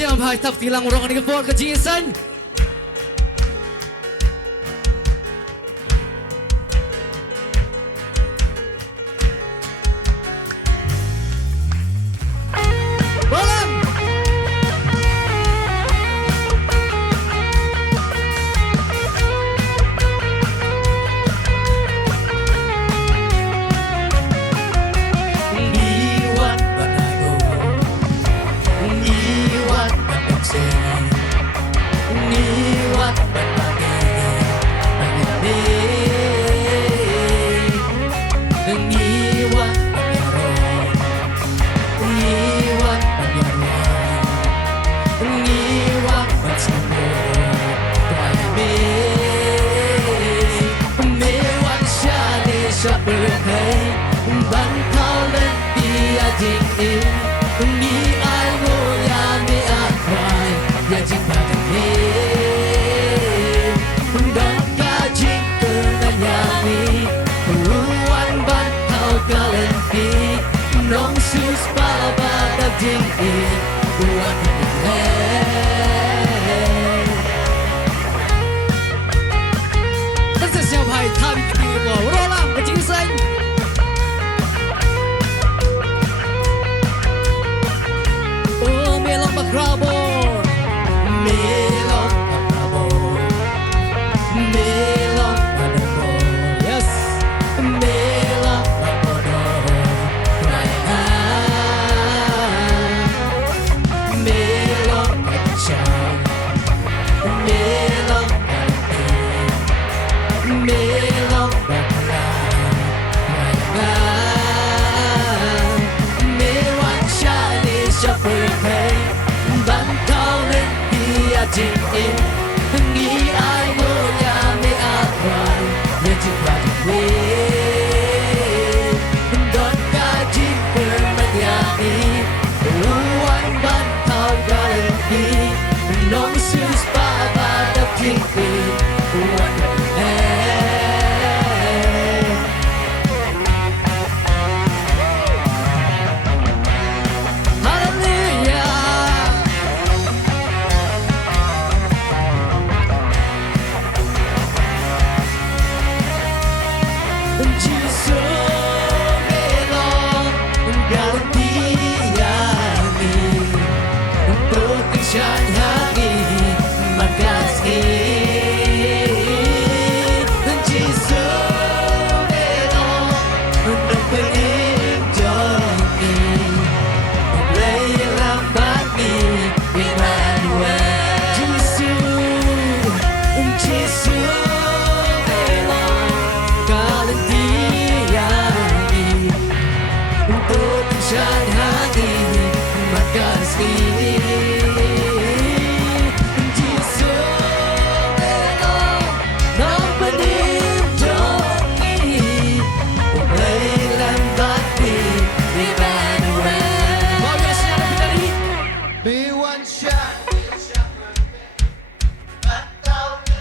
siang hai tap tilang orang ni kepor kejisan.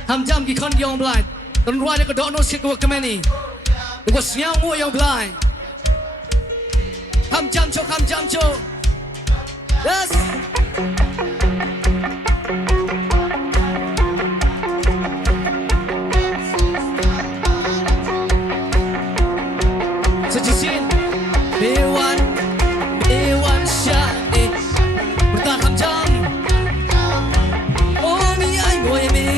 Hamjam ki kon yong blind. Don roi de ko do no shit ko kameni. De ko snyang mo yong blind. Hamjam cho. Yes. Sejisin. B1 shot. Bertahan hamjam. Oh mi ai mo mi.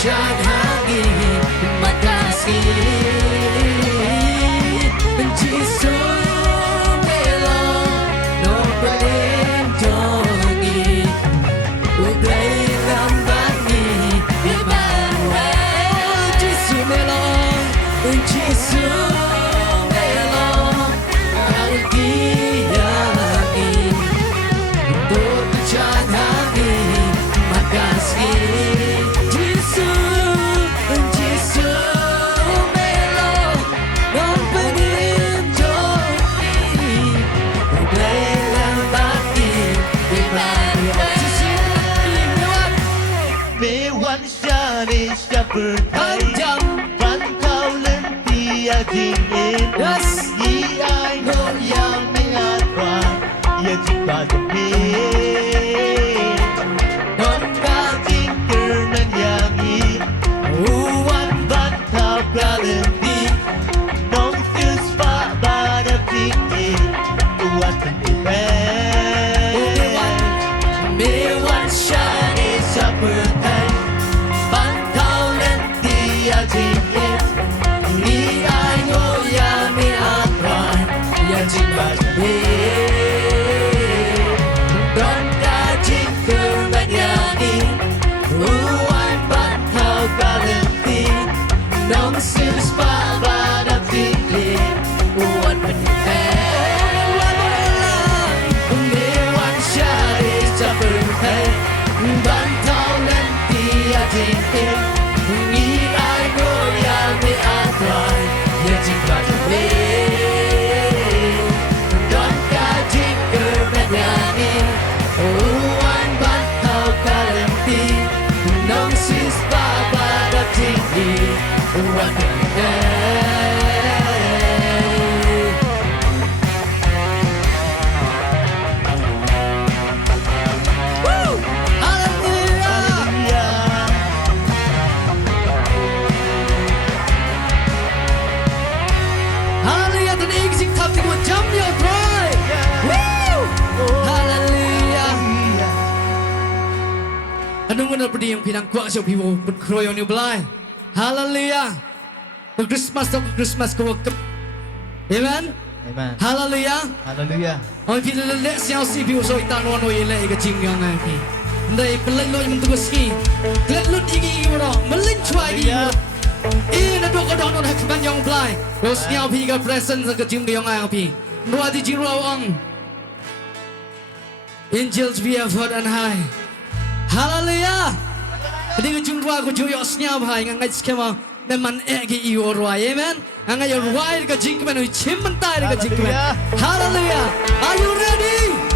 berjalan lagi makasih Jisu melo no berenjongi Udai lambani Emmanuel Jisu melo Jisu melo Ang dia lagi Untuk berjalan lagi makasih Jisu Jisu melo no berenjongi Udai lambani Emmanuel Jisu melo 每晚下你下不开， Panjang 翻讨论地呀经验， Yes 一爱我要你爱我，也只把这边，我把情歌能养你，无完翻讨不了地，弄死发把的经验，无完的地方。 每晚下你下不开 Pantau nanti ya jingin Ni ayo ya mi akwan Ya jingbat Don ka jingker banyani Uwan pantau kalenti Nong sis pa badap tinggi Uwan penyekai Dewan syari capai Bantau nanti ya jingin Ni ayo ya mi akwan Ya jingbat Don ka jingker banyani Uwan pantau kalenti Nong sis pa badap tinggi Uwan penyekai Woo! Hallelujah! Hallelujah! Den egen tapp til god jam your pride! Woo! Hallelujah! Anong muna pa di yung pinangkwa siya piwo pagkroyo niyo balay. Hallelujah! Pag-Christmas daw pag-Christmas ko wag Amen? Amen. Hallelujah! Hallelujah. Ôi phi lệ lệ xéo xì biểu rồi ta nói nói lệ cái chim yang này phi đây bên lệ lội mình tu ski lệ lụt ý cái đó mình linh chuai cái ý nó đâu có đó nó hay ban yang fly rồi xéo phi cái present cái chim yang này phi nói đi chim rau ang angels be heard and high hallelujah đi cái chim rau của chú yo xéo hai ngang ngay skema nên mình cái yêu rồi amen ngang ngay rồi cái chim cái mình chim mình tai cái chim mình hallelujah are you ready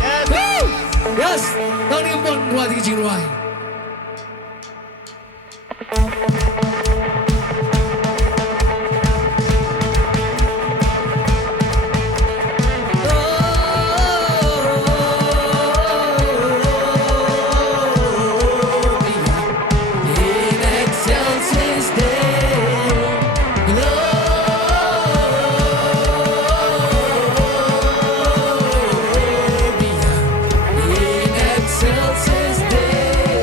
Yes. Woo! Yes tahun ini pun dua tiga jiruai In excelsis Deo Gloria in excelsis Deo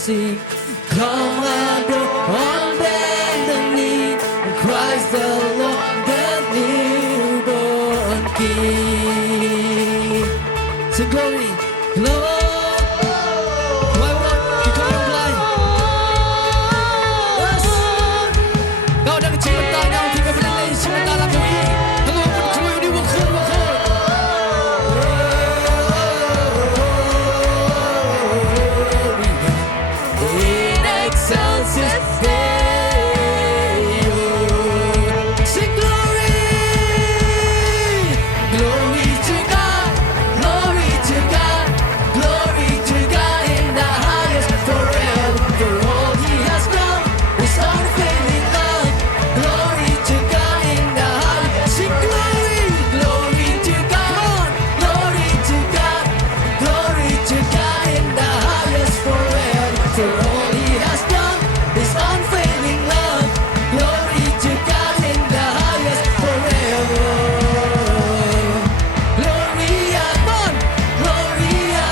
sing. Come adore on bended knee. Christ the Lord, the newborn King. Sing glory, glory. Why would you come and fly? Yes. Kau dah kecil tanya, tiga berdalai semua dalam bumi. Kau pun kau ini wakil. In excelsis Deo. Sing glory, glory to God, glory to God, glory to God in the highest forever. For all He has done, His unfailing love. Glory to God in the highest. Sing glory, glory to God, glory to God, glory to God in the highest forever. For all He has done, His unfailing love. Glory to God in the highest forever. Gloria, mon, Gloria,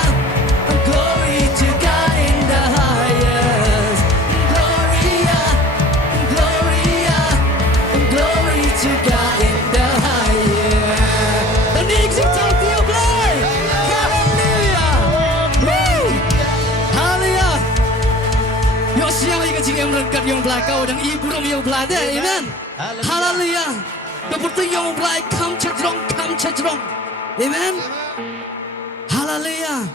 glory to God in the highest. Gloria, Gloria, glory to God in the highest. Dan diizinkan tiup play. Hallelujah. Woo. Hallelujah. Yo siapa yang kecil yang merengkat yang belakang dan ibu rom yang belakang. Amen. Hallelujah. Seperti yang belakang come cedrong. Amen. Hallelujah.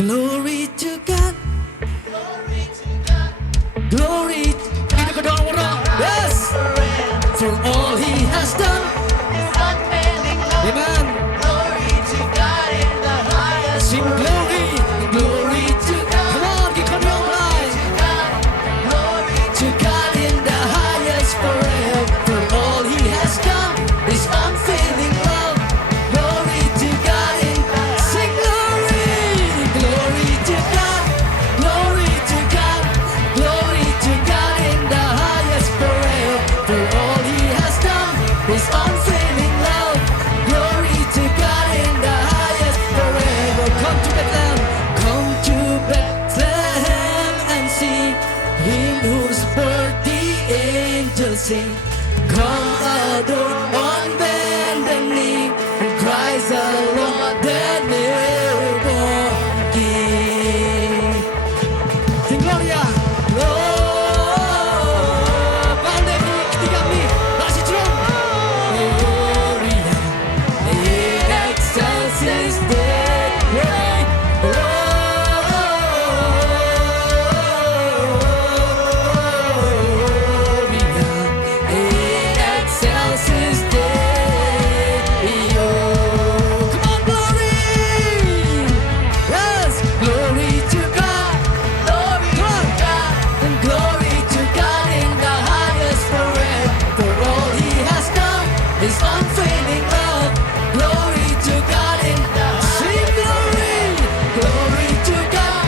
Glory to God. Glory. Kita kedua orang. Yes. For all He has done. Amen. Sing glory, glory to God. Come on, get on your line. To God in the highest forever. For all He has done, His unfailing love. Glory to God in sing glory, glory to God, glory to God, glory to God in the highest forever. For all He has done, His unfailing love. Glory to God in the highest forever. Come to Bethlehem, come to Bethlehem and see Him whose birth the angels sing. Come adore on bended knee, and Christ the Lord, the newborn King. Sing Gloria, Gloria. Pandai ni ketiga ni, masih drum. Gloria, in excelsis Deo. His unfailing love, glory to God in sing glory, glory to God,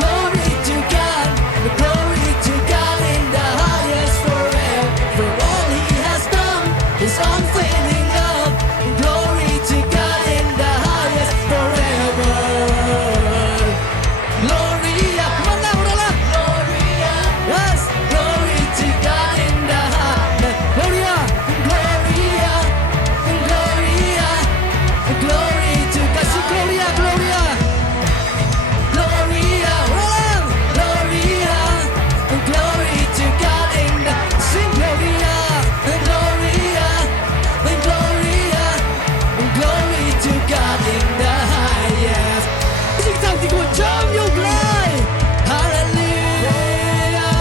glory to God, glory to God in the highest forever. For all He has done, His unfailing love, glory to God in the highest forever. Gloria, come on now, Gloria, yes, glory to God in the highest. Gloria, Gloria. Glory to God, sing Gloria, Gloria, Gloria, Roland, Gloria, glory to God in the sing Gloria, Gloria, Gloria, glory to God in the highest. Sing something good, jump you fly, Hallelujah.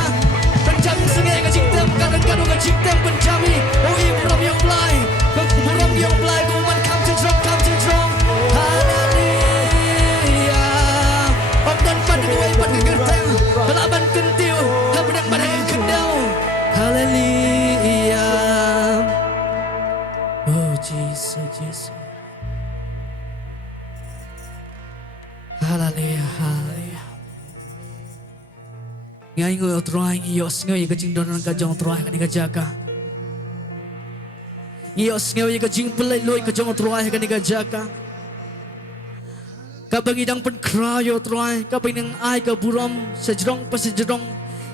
Pencami sengai ke cinta, kadang-kadang ke cinta pencami. Oh ibu ram yang fly, ibu ram yang fly, kuman come to strong. Hallelujah. Om dan pada gue pada gerteng, kelaban kentil, habang pada kendau. Hallelujah. Oh Jesus, Jesus. Hallelujah, hallelujah. Ngai ngoi otroai yos ngoi ke jing donan ka jong troai ka ni ka jaga. Yos ngoi ke jing pelai loi ka jong troai ka ni ka jaga. bangidang penkrayo troy ka pinang ay ka burom sejrong pasejrong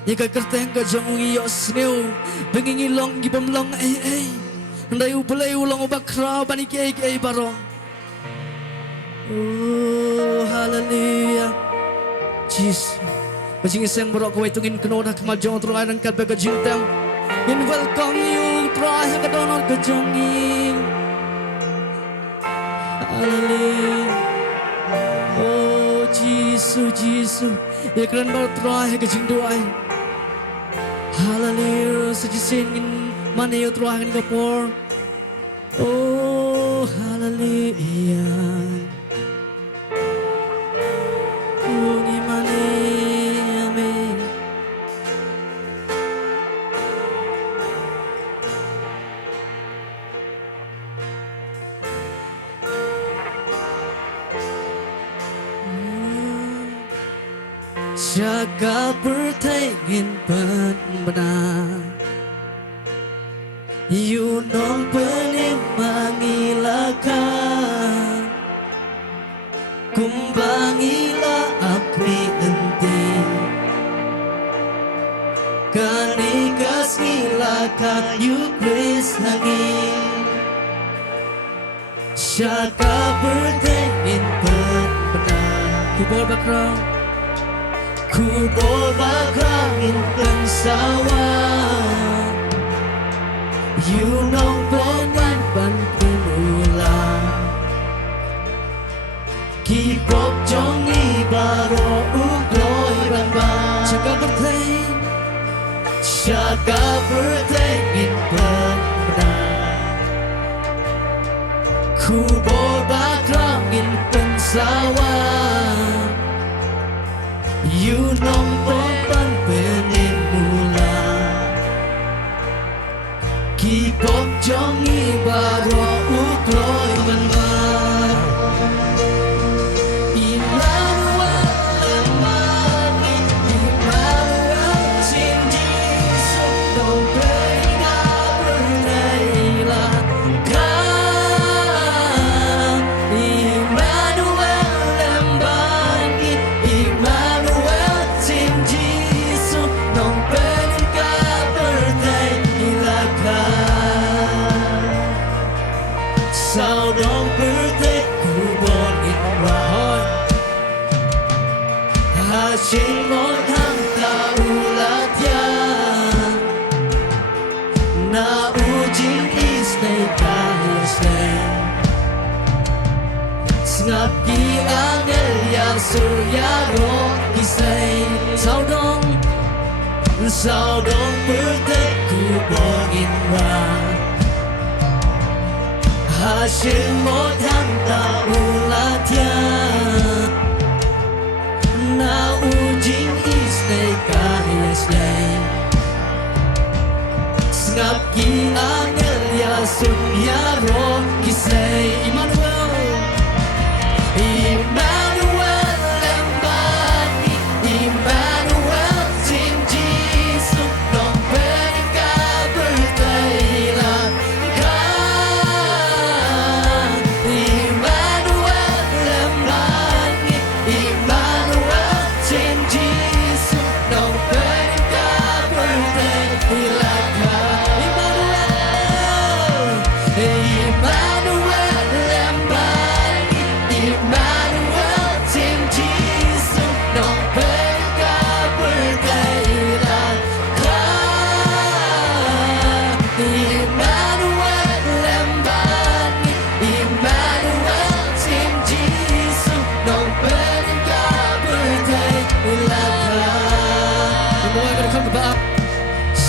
ika kerteng ka jongi yo sneu bangingilong gibamlong ay ndai upalay ulang ubakra bani ke barong. Oh hallelujah Jesus Bajing isang borok kawai tungin kenoda kemajong troy dan kat baga jintang in welcome you troy ka donor ka jongi hallelujah. Oh Jesus Ikran baru terakhir ke jingduai Hallelujah Sejisin in mana yo terakhir ke por. Oh hallelujah Uni mane amen. Jaga bertengin benar You non pening mangilakan Kumbangila akni enti Kanigas ngilakan You grace lagi Jaga bertengin benar Kubur bakrau Kubur bakangin pensawan You know pengan penulang Kipok jongi baro ugloy bang Jaga berteng Jaga bertengin benar Kubur bakangin pensawan You nombor ban penin mula Kipok jongi baro ukloy benar Immanuel lemani Immanuel sin Jesus Don't bring up berdaya kan Immanuel lemani Immanuel sin Jesus Don't bring up berdaya Sao dong bertek kubon inwahon Hashing mon hang taulatian Na ujing isnay kahisnay Sngap ki angel yang suryaro kisay Sao dong bertek kubon inwahon Hasil một hàng taulatian Na ujing isnay kahisnay Sngap ki angel ya sunyaro kisay Immanuel lembani Immanuel sin Jesus Nong berika bertailan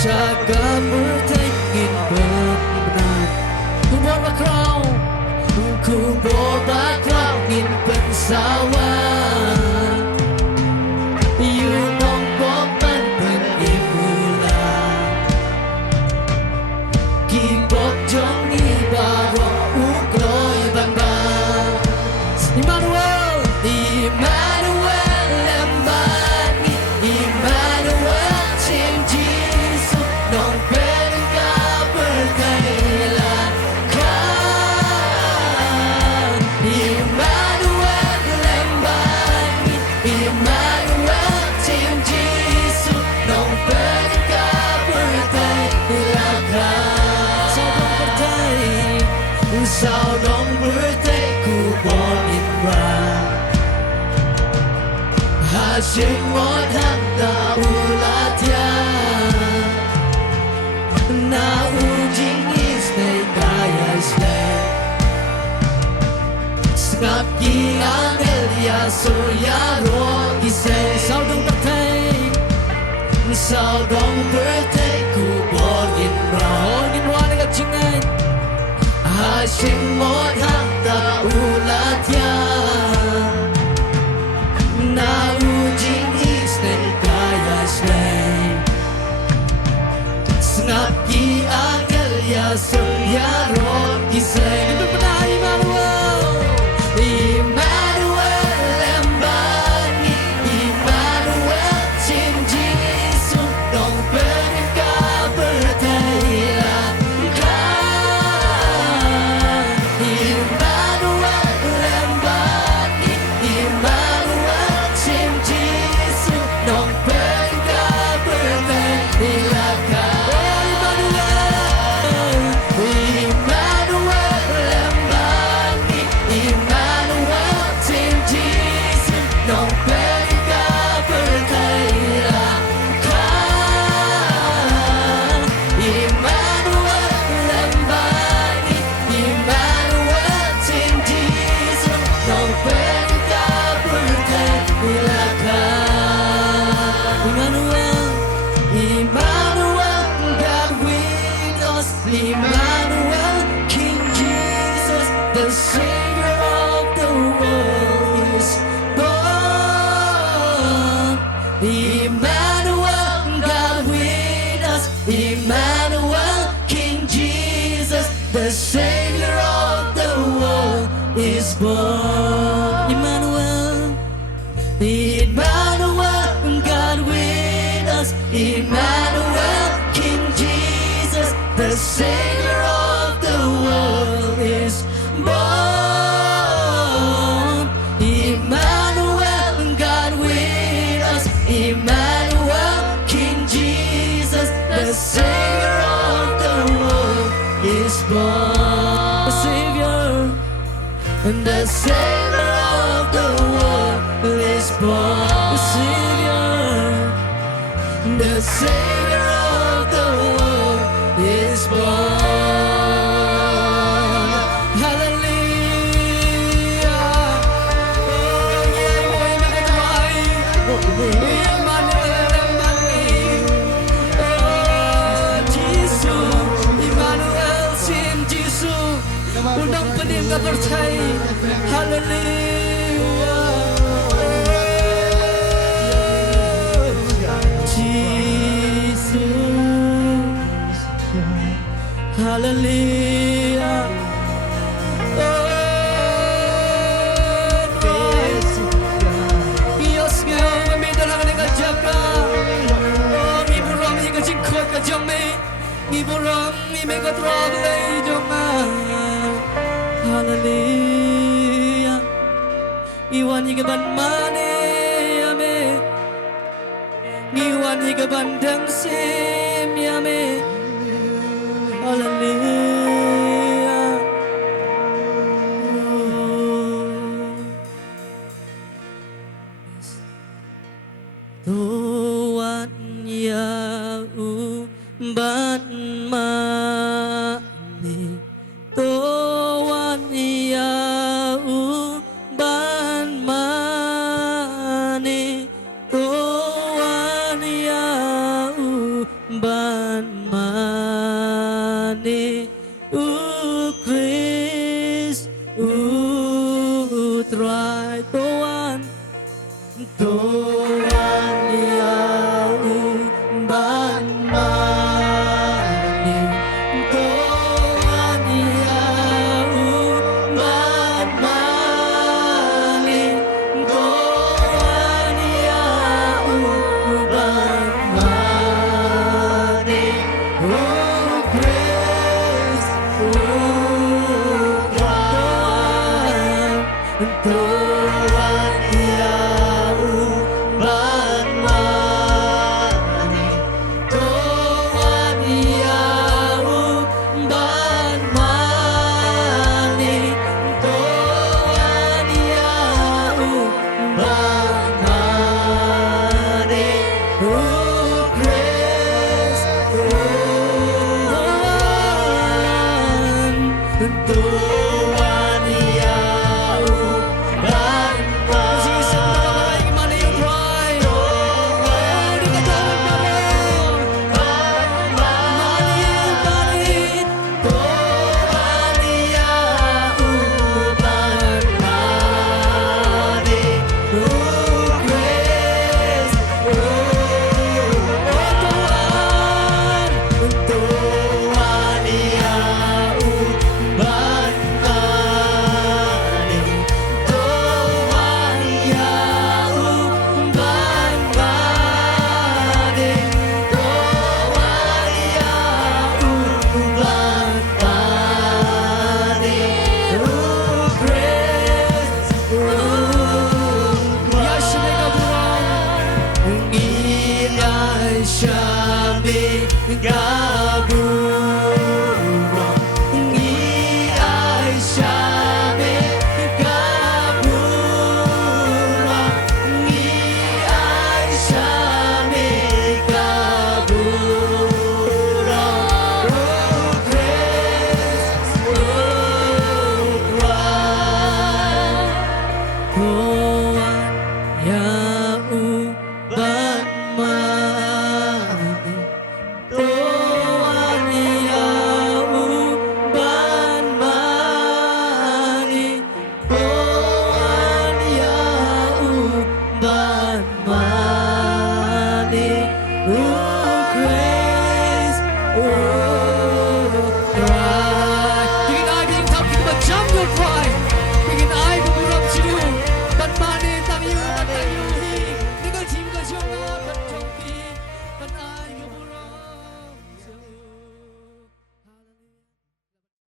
Jaga bertengin benar Kubur bakrau Kubur bakrau in pensawan You nong bopan penimulan Kipok jongi baro ukloy bang Immanuel lembani Immanuel sin Jesus Nong berika berkailan kan Immanuel lembani Sing một hàng ta ulatia Na ujing is ne kaya isle Ngap ki angel ya so ya ro ki se sao đông tập thay sao dong birthday ku born in brown in hoa này gặp chính anh ha sing một hang ta ulatia na ujing is ne kaya slay ngap ki angel ya so ya ro ki se itu pernah Immanuel Emmanuel Embani Emmanuel Chin Jisu Dong berka bertailah Emmanuel Embani Emmanuel Chin Jisu Dong berka bertailah Emmanuel, King Jesus, the Savior of the world is born. Emmanuel, God with us. Emmanuel, King Jesus, the Savior of the world is born. Immanuel Emmanuel, God with us. Emmanuel, King Jesus, the Savior of the world is born. Emmanuel, God with us. Emmanuel, King Jesus, the Savior of the world is born. the Savior And the Savior of the world is born. the Savior The Savior of the world is born. Hallelujah oh yeah boy magnify Immanuel oh Jesus Immanuel Sim Jesus undang pening ka percaya Hallelujah Jesus Hallelujah Yes ngao mi dalang ni ka jaga oh mi buram ni ka jingkot ka jamme mi buram ni me ka trog lay jonga Hallelujah Iwan ni ka ban mane ame Iwan ni ka ban dang sim yame Hallelujah Tuhan Yahweh ban mane Tuhan Yahweh ban mane Tuhan Yahweh ban mane Chris try Tuhan Yahweh ban mane God